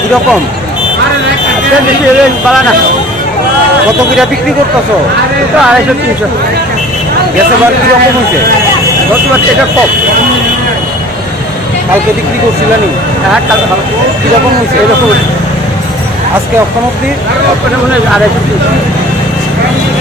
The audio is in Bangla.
কিরকম কত কিরা বিক্রি করতেছো? 250-300। গেছবার কিরকম হয়েছে? গতবার থেকে কম। কালকে বিক্রি করছিলানি? হ্যাঁ, কালকে ভালো। কিরকম হয়েছে? এরকম আজকে অক্ষম অব্দি 250-300।